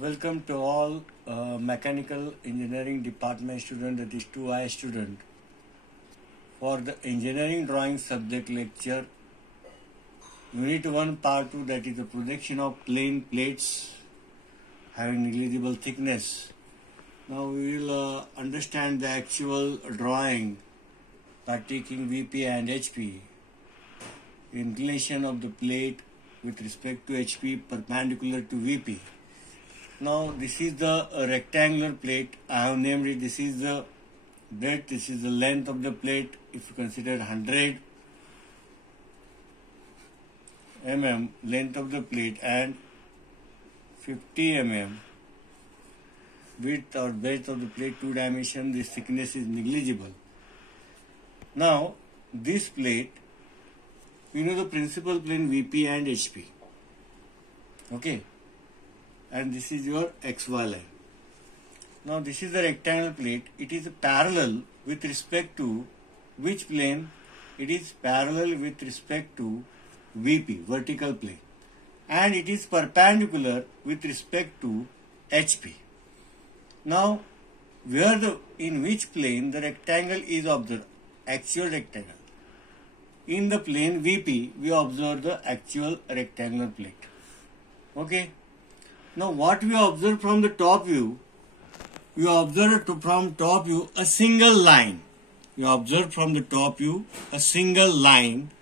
Welcome to all mechanical engineering department student, that is 2I student, for the engineering drawing subject lecture unit 1 part 2, that is the projection of plane plates having negligible thickness. Now we will understand the actual drawing by taking VP and HP. Inclination of the plate with respect to HP perpendicular to VP. Now this is the rectangular plate. I have named it. This is the breadth. This is the length of the plate. If you consider 100 mm length of the plate and 50 mm width or breadth of the plate, two dimension, this thickness is negligible. Now this plate, you know the principal plane VP and HP. Okay. And this is your XY line. Now this is the rectangular plate. It is parallel with respect to which plane? It is parallel with respect to VP, vertical plane. And it is perpendicular with respect to HP. Now, in which plane the rectangle is observed? Actual rectangle. In the plane VP, we observe the actual rectangular plate. Okay. Now what we observe from the top view, we observe from top view a single line. We observe from the top view a single line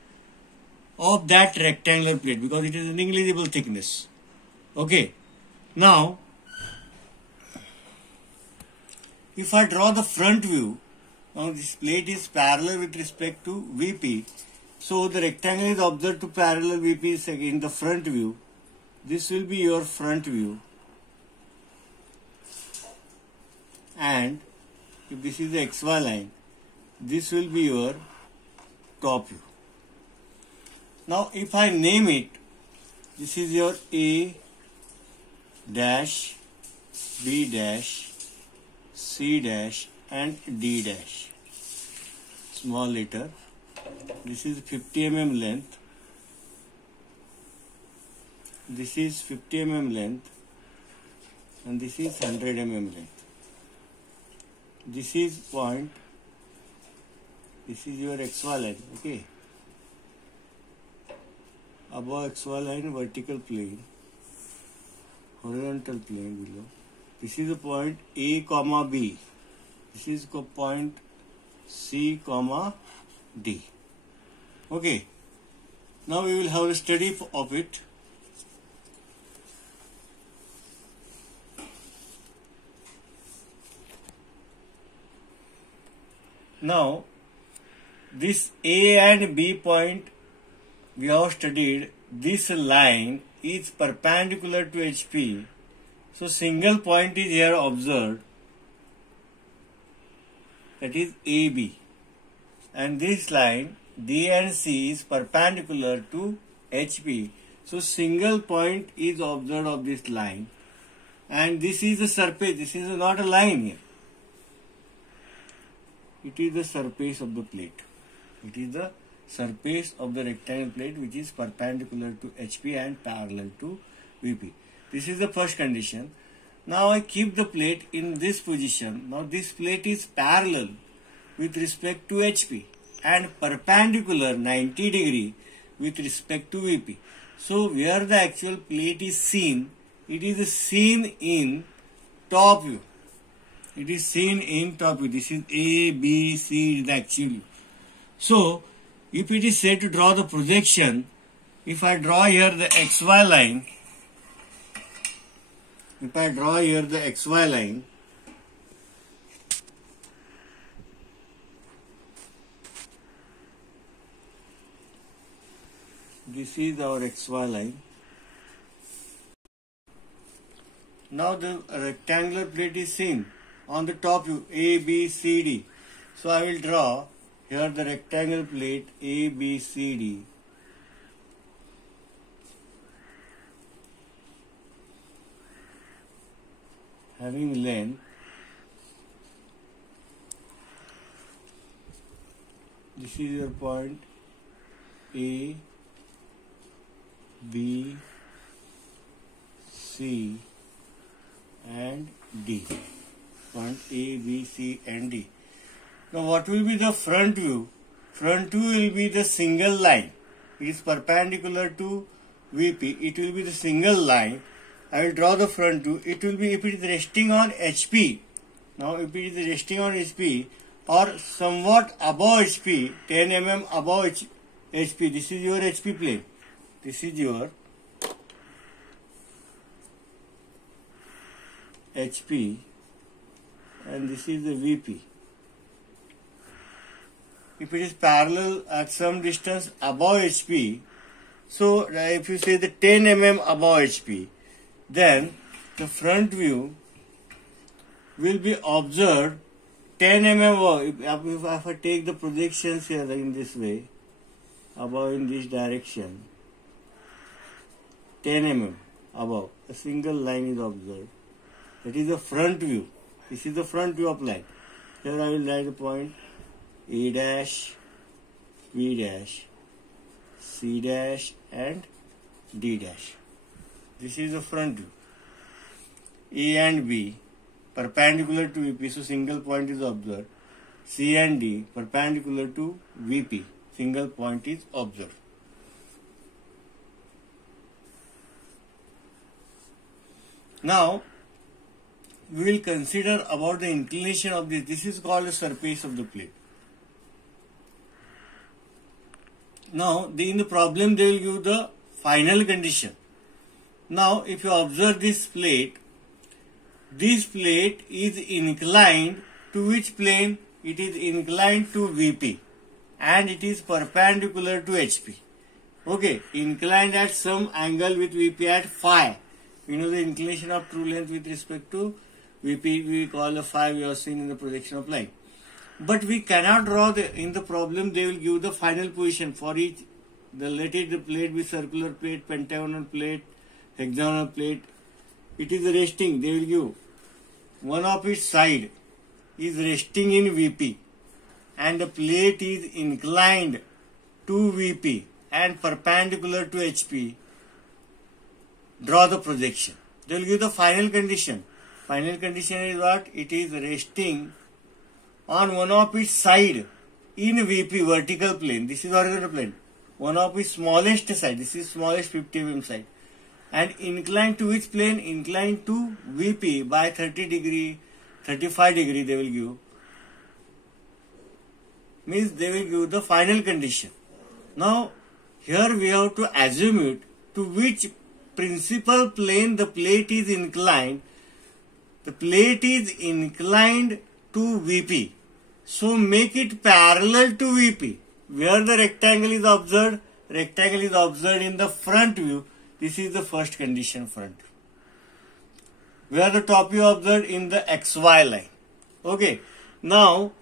of that rectangular plate because it is a negligible thickness. Okay. Now, if I draw the front view, now this plate is parallel with respect to VP. So the rectangle is observed to parallel VP in the front view. This will be your front view, and if this is the XY line, this will be your top view. Now if I name it, this is your A dash, B dash, C dash and D dash, small letter. This is 50 mm length. This is 50 mm length and this is 100 mm length. This is point. This is your XY line. Okay. Above XY line, vertical plane, horizontal plane below. This is the point A comma B. This is the point C comma D. Okay. Now we will have a study of it. Now, this A and B point we have studied, this line is perpendicular to HP. So, single point is here observed, that is AB. And this line D and C is perpendicular to HP. So, single point is observed of this line. And this is the surface, this is not a line here. It is the surface of the plate. It is the surface of the rectangular plate which is perpendicular to HP and parallel to VP. This is the first condition. Now I keep the plate in this position. Now this plate is parallel with respect to HP and perpendicular 90 degree with respect to VP. So where the actual plate is seen, it is seen in top view. It is seen in top view. This is A, B, C, the actual view. So, if it is said to draw the projection, if I draw here the XY line, this is our XY line. Now the rectangular plate is seen on the top view, A, B, C, D. So I will draw here the rectangular plate A, B, C, D. Having length, this is your point A, B, C and D. Front A, B, C and D. Now what will be the front view? Front view will be the single line. It is perpendicular to VP. It will be the single line. I will draw the front view. It will be, if it is resting on HP. Now if it is resting on HP or somewhat above HP, 10 mm above HP, this is your HP plane. This is your HP and this is the VP. If it is parallel at some distance above HP, so if you say the 10 mm above HP, then the front view will be observed 10 mm above. If I take the projections here in this way, above in this direction, 10 mm above, a single line is observed. That is the front view. This is the front view of line. Here I will write the point A dash, B dash, C dash and D dash. This is the front view. A and B perpendicular to VP, so single point is observed. C and D perpendicular to VP, single point is observed. Now we will consider about the inclination of this. This is called the surface of the plate. Now in the problem they will give the final condition. Now if you observe this plate is inclined to which plane? It is inclined to VP and it is perpendicular to HP. Okay, inclined at some angle with VP at phi. We know the inclination of true length with respect to VP, we call a phi, we have seen in the projection of line. But we cannot draw in the problem they will give the final position for each. Let it the plate be circular plate, pentagonal plate, hexagonal plate. It is resting, they will give one of its side is resting in VP and the plate is inclined to VP and perpendicular to HP. Draw the projection. They will give the final condition. Final condition is what? It is resting on one of its side in VP, vertical plane. This is horizontal plane. One of its smallest side. This is smallest 50 mm side. And inclined to which plane? Inclined to VP by 30 degree, 35 degree they will give. Means they will give the final condition. Now here we have to assume it to which principal plane the plate is inclined. The plate is inclined to VP. So make it parallel to VP. Where the rectangle is observed? Rectangle is observed in the front view. This is the first condition, front view. Where the top view observed? In the XY line. Okay. Now,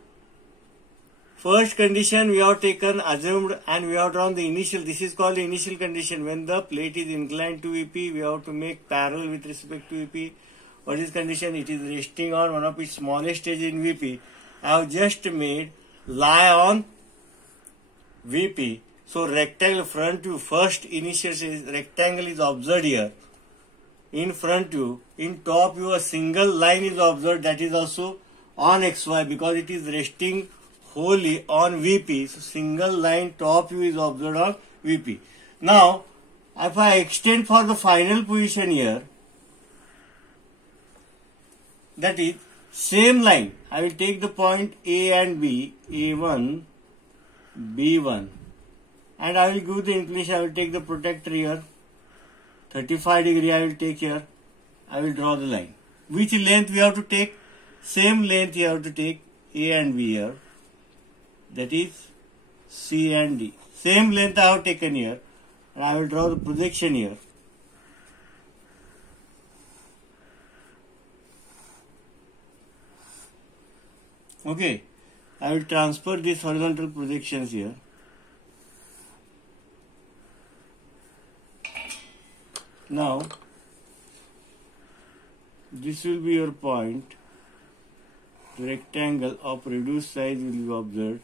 first condition we have taken, assumed and we have drawn the initial. This is called the initial condition. When the plate is inclined to VP, we have to make parallel with respect to VP. What is condition? It is resting on one of its smallest edge in VP. I have just made lie on VP. So rectangle front view, first initial rectangle is observed here. In front view, in top view a single line is observed, that is also on XY because it is resting wholly on VP. So single line top view is observed on VP. Now if I extend for the final position here, that is same line. I will take the point A and B, A1, B1 and I will give the inclination. I will take the protector here, 35 degree I will take here. I will draw the line. Which length we have to take? Same length you have to take A and B here. That is C and D. Same length I have taken here and I will draw the projection here. Okay, I will transfer these horizontal projections here. Now, this will be your point. The rectangle of reduced size will be observed.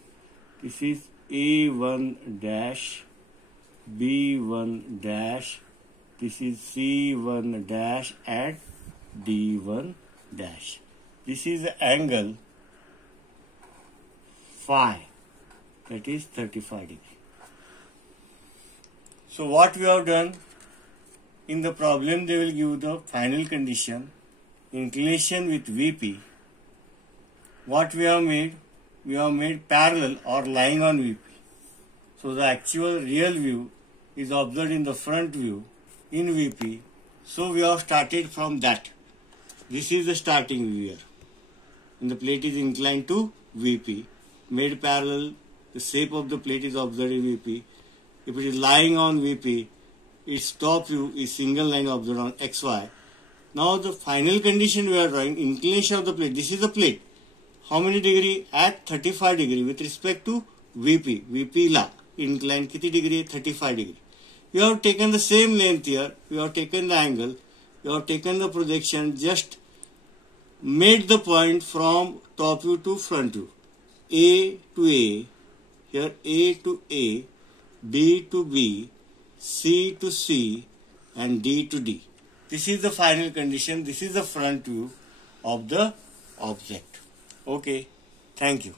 This is A1 dash, B1 dash, this is C1 dash and D1 dash. This is the angle phi, that is 35 degree. So what we have done, in the problem they will give the final condition, inclination with VP. What we have made? We have made parallel or lying on VP. So the actual real view is observed in the front view in VP. So we have started from that. This is the starting view here. And the plate is inclined to VP. Made parallel, the shape of the plate is observed in VP. If it is lying on VP, its top view is single line observed on XY. Now the final condition we are drawing, inclination of the plate. This is the plate. How many degree? At 35 degree with respect to VP. VP la. Inclined kiti degree? 35 degree. We have taken the same length here. We have taken the angle. We have taken the projection. Just made the point from top view to front view. A to A. Here A to A. B to B. C to C. And D to D. This is the final condition. This is the front view of the object. Okay. Thank you.